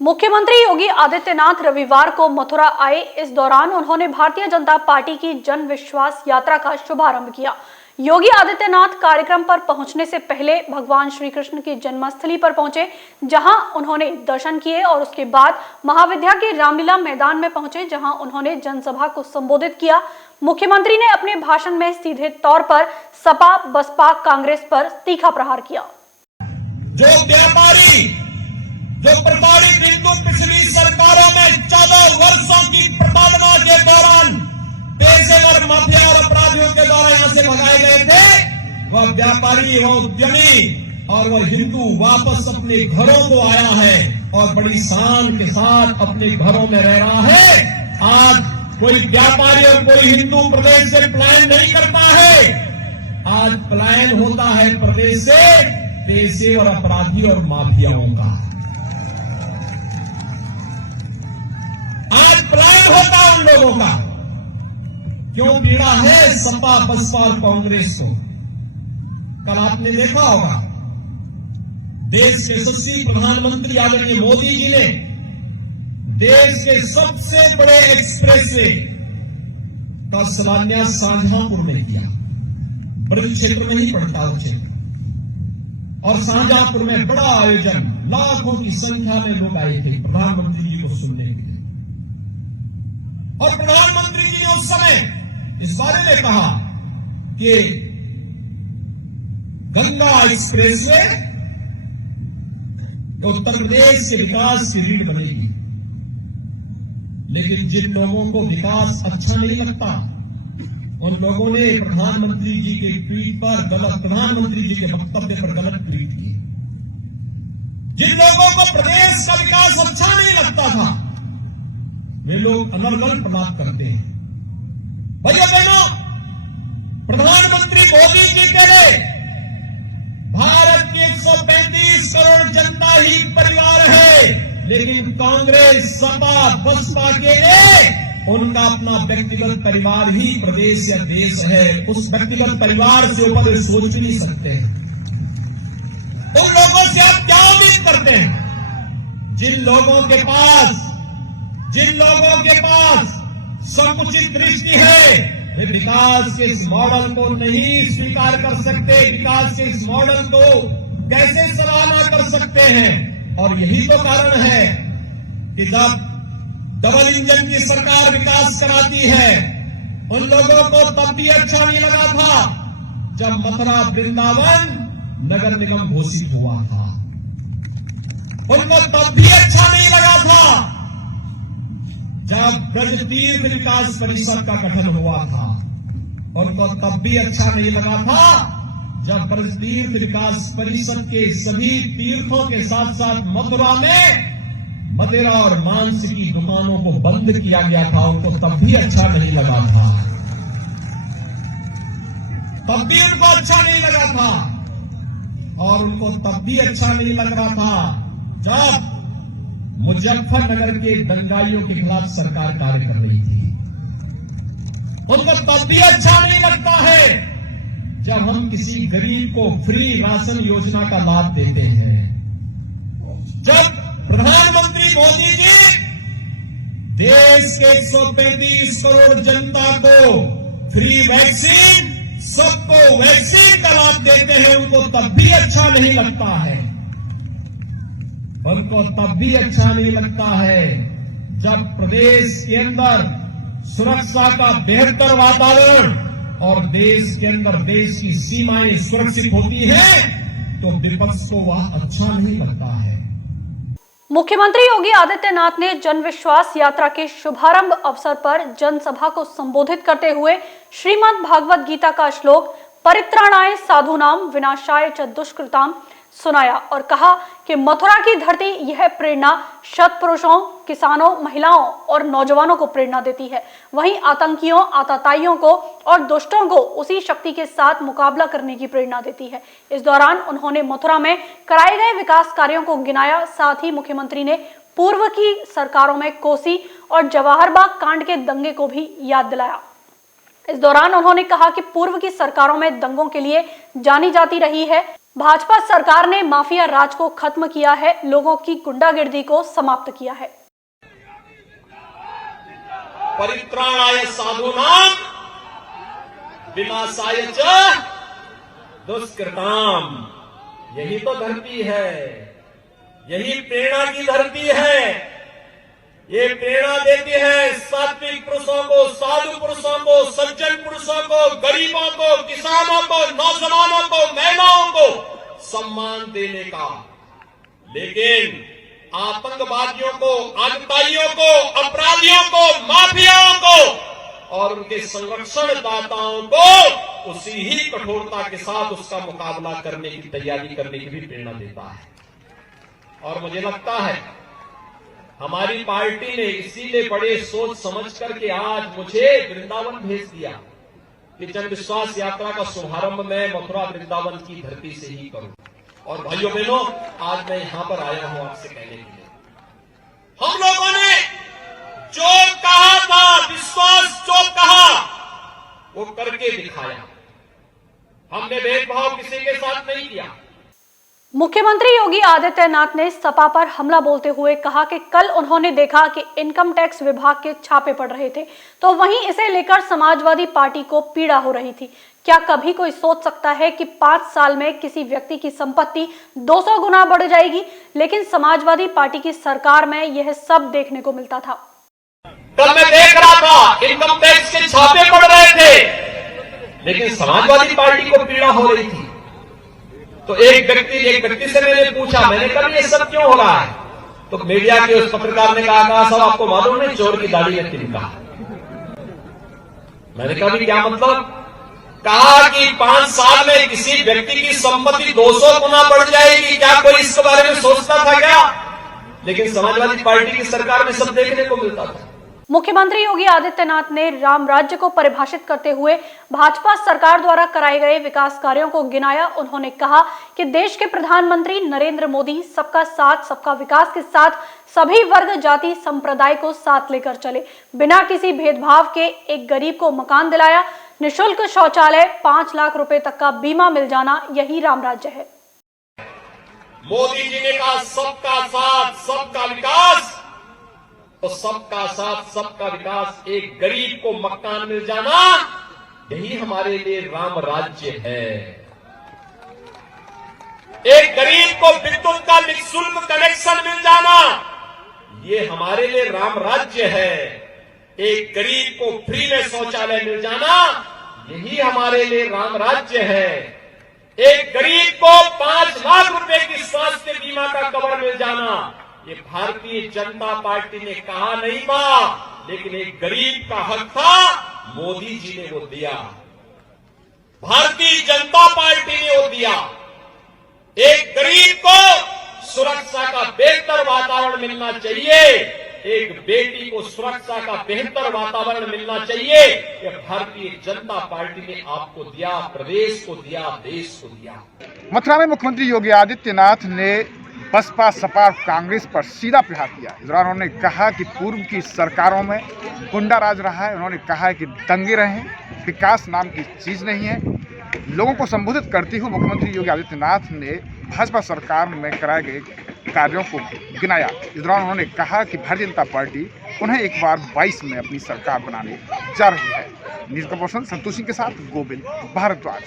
मुख्यमंत्री योगी आदित्यनाथ रविवार को मथुरा आए। इस दौरान उन्होंने भारतीय जनता पार्टी की जन विश्वास यात्रा का शुभारंभ किया। योगी आदित्यनाथ कार्यक्रम पर पहुंचने से पहले भगवान श्री कृष्ण की जन्मस्थली पर पहुंचे, जहां उन्होंने दर्शन किए और उसके बाद महाविद्या के रामलीला मैदान में पहुंचे, जहां उन्होंने जनसभा को संबोधित किया। मुख्यमंत्री ने अपने भाषण में सीधे तौर पर सपा, बसपा, कांग्रेस पर तीखा प्रहार किया। जो व्यापारी, जो प्रताड़ित हिंदू पिछली सरकारों में 14 वर्षों की प्रताड़ना के दौरान पेशेवर माफिया और अपराधियों के द्वारा यहां से भगाए गए थे, वह व्यापारी, वह उद्यमी और वह हिंदू वापस अपने घरों को आया है और बड़ी शान के साथ अपने घरों में रह रहा है। आज कोई व्यापारी और कोई हिंदू प्रदेश से पलायन नहीं करता है। आज पलायन होता है प्रदेश से पेशेवर अपराधी और माफियाओं का। आज पलायन होता है उन लोगों का। क्यों पीड़ा है सपा, बसपा और कांग्रेस को? कल आपने देखा होगा, देश के यशस्वी प्रधानमंत्री आदरणीय मोदी जी ने देश के सबसे बड़े एक्सप्रेसवे का शिलान्यास शाहजहांपुर में किया। ब्रज क्षेत्र में ही पड़ता है क्षेत्र, और शाहजहांपुर में बड़ा आयोजन, लाखों की संख्या में लोग आए थे प्रधानमंत्री जी को सुनने के लिए। और प्रधानमंत्री जी ने उस समय इस बारे में कहा कि गंगा एक्सप्रेसवे उत्तर प्रदेश के विकास की रीढ़ बनेगी। लेकिन जिन लोगों को विकास अच्छा नहीं लगता, उन लोगों ने प्रधानमंत्री जी के ट्वीट पर गलत, प्रधानमंत्री जी के वक्तव्य पर गलत ट्वीट किए। जिन लोगों को प्रदेश का विकास अच्छा नहीं लगता था, वे लोग अनर्गल प्रलाप करते हैं। भैया बहनों, प्रधानमंत्री मोदी जी के लिए भारत की 135 करोड़ जनता ही परिवार है, लेकिन कांग्रेस, सपा, बसपा के लिए उनका अपना व्यक्तिगत परिवार ही प्रदेश या देश है। उस व्यक्तिगत परिवार से ऊपर वे सोच भी नहीं सकते हैं। उन लोगों से आप क्या उम्मीद करते हैं? जिन लोगों के पास संकुचित दृष्टि है, वे विकास के इस मॉडल को नहीं स्वीकार कर सकते। विकास के इस मॉडल को कैसे सराहना कर सकते हैं? और यही तो कारण है कि जब डबल इंजन की सरकार विकास कराती है, उन लोगों को तब भी अच्छा नहीं लगा था जब मथुरा वृंदावन नगर निगम घोषित हुआ था। उनको तब भी अच्छा नहीं लगा था जब ब्रज तीर्थ विकास परिषद का गठन हुआ था। उनको तब भी अच्छा नहीं लगा था जब ब्रज तीर्थ विकास परिषद के सभी तीर्थों के साथ साथ मथुरा में मदिरा और मांस की दुकानों को बंद किया गया था। उनको तब भी अच्छा नहीं लगा था। तब भी उनको अच्छा नहीं लगा था। और उनको तब भी अच्छा नहीं लग रहा था जब मुजफ्फरनगर के दंगाइयों के खिलाफ सरकार कार्य कर रही थी। उनको तब भी अच्छा नहीं लगता है जब हम किसी गरीब को फ्री राशन योजना का लाभ देते हैं। जब प्रधानमंत्री मोदी जी देश के 135 करोड़ जनता को फ्री वैक्सीन, सबको वैक्सीन का लाभ देते हैं, उनको तब भी अच्छा नहीं लगता है। उनको तब भी अच्छा नहीं लगता है जब प्रदेश के अंदर सुरक्षा का बेहतर वातावरण और देश के अंदर देश की सीमाएं सुरक्षित होती हैं, तो विपक्ष को वह अच्छा नहीं लगता है। मुख्यमंत्री योगी आदित्यनाथ ने जन विश्वास यात्रा के शुभारंभ अवसर पर जनसभा को संबोधित करते हुए श्रीमद् भागवत गीता का श्लोक परित्राणाय साधूनाम विनाशाय च दुष्कृताम सुनाया और कहा कि मथुरा की धरती यह प्रेरणा शत पुरुषों, किसानों, महिलाओं और नौजवानों को प्रेरणा देती है। वहीं आतंकियों, आतताइयों को और दुष्टों को उसी शक्ति के साथ मुकाबला करने की प्रेरणा देती है। इस दौरान उन्होंने मथुरा में कराए गए विकास कार्यों को गिनाया। साथ ही मुख्यमंत्री ने पूर्व की सरकारों में कोसी और जवाहर बाग कांड के दंगे को भी याद दिलाया। इस दौरान उन्होंने कहा कि पूर्व की सरकारों में दंगों के लिए जानी जाती रही है। भाजपा सरकार ने माफिया राज को खत्म किया है, लोगों की गुंडागिर्दी को समाप्त किया है। परित्राणाय साधूनां विनाशाय च दुष्कृताम। यही तो धरती है, यही प्रेरणा की धरती है। ये प्रेरणा देती है सात्विक पुरुषों को, साधु पुरुषों को, सज्जन पुरुषों को, गरीबों को, किसानों को, नौजवानों को, महिलाओं को सम्मान देने का। लेकिन आतंकवादियों को, आतताइयों को, अपराधियों को, माफियाओं को और उनके संरक्षणदाताओं को उसी ही कठोरता के साथ उसका मुकाबला करने की तैयारी करने की भी प्रेरणा देता है। और मुझे लगता है हमारी पार्टी ने इसीलिए बड़े सोच समझ करके आज मुझे वृंदावन भेज दिया कि जन विश्वास यात्रा का शुभारंभ मैं मथुरा वृंदावन की धरती से ही करूं। और भाइयों बहनों, आज मैं यहां पर आया हूं आपसे कहने के लिए, हम लोगों ने जो कहा था, विश्वास जो कहा वो करके दिखाया। हमने भेदभाव किसी के साथ नहीं किया। मुख्यमंत्री योगी आदित्यनाथ ने सपा पर हमला बोलते हुए कहा कि कल उन्होंने देखा कि इनकम टैक्स विभाग के छापे पड़ रहे थे, तो वहीं इसे लेकर समाजवादी पार्टी को पीड़ा हो रही थी। क्या कभी कोई सोच सकता है कि 5 साल में किसी व्यक्ति की संपत्ति 200 गुना बढ़ जाएगी? लेकिन समाजवादी पार्टी की सरकार में यह सब देखने को मिलता था। कल मैं देख रहा था इनकम टैक्स के छापे पड़ रहे थे, लेकिन समाजवादी पार्टी को पीड़ा हो रही थी। तो एक व्यक्ति से मैंने पूछा, मैंने कहा ये सब क्यों हो रहा है? तो मीडिया के उस पत्रकार ने कहा साहब आपको मालूम नहीं चोर की दाढ़ी में तिनका। मैंने कहा क्या मतलब? कहा कि 5 साल में किसी व्यक्ति की संपत्ति 200 गुना बढ़ जाएगी। क्या कोई इसके बारे में सोचता था क्या? लेकिन समाजवादी पार्टी की सरकार में सब देखने को मिलता था। मुख्यमंत्री योगी आदित्यनाथ ने राम राज्य को परिभाषित करते हुए भाजपा सरकार द्वारा कराए गए विकास कार्यों को गिनाया। उन्होंने कहा कि देश के प्रधानमंत्री नरेंद्र मोदी सबका साथ सबका विकास के साथ सभी वर्ग जाति संप्रदाय को साथ लेकर चले, बिना किसी भेदभाव के एक गरीब को मकान दिलाया, निःशुल्क शौचालय, 5 लाख रुपए तक का बीमा मिल जाना, यही राम राज्य है। मोदी जी ने कहा सबका साथ सबका विकास, तो सबका साथ सबका विकास, एक गरीब को मकान मिल जाना, यही हमारे लिए राम राज्य है। एक गरीब को विद्युत का निःशुल्क कनेक्शन मिल जाना, ये हमारे लिए राम राज्य है। एक गरीब को फ्री में शौचालय मिल जाना, यही हमारे लिए राम राज्य है। एक गरीब को 5 लाख रुपए की स्वास्थ्य बीमा का कवर मिल जाना, ये भारतीय जनता पार्टी ने कहा नहीं था, लेकिन एक गरीब का हक था, मोदी जी ने वो दिया, भारतीय जनता पार्टी ने वो दिया। एक गरीब को सुरक्षा का बेहतर वातावरण मिलना चाहिए, एक बेटी को सुरक्षा का बेहतर वातावरण मिलना चाहिए, ये भारतीय जनता पार्टी ने आपको दिया, प्रदेश को दिया, देश को दिया। मथुरा में मुख्यमंत्री योगी आदित्यनाथ ने बसपा, सपा और कांग्रेस पर सीधा प्रहार किया। इस दौरान उन्होंने कहा कि पूर्व की सरकारों में गुंडा राज रहा है। उन्होंने कहा है कि दंगे रहे, विकास नाम की चीज़ नहीं है। लोगों को संबोधित करते हुए मुख्यमंत्री योगी आदित्यनाथ ने भाजपा सरकार में कराए गए कार्यों को गिनाया। इस दौरान उन्होंने कहा कि भारतीय जनता पार्टी उन्हें एक बार 22 में अपनी सरकार बनाने जा रही है। न्यूज़ कॉर्पोरेशन संतोष सिंह के साथ गोविंद भारद्वाज।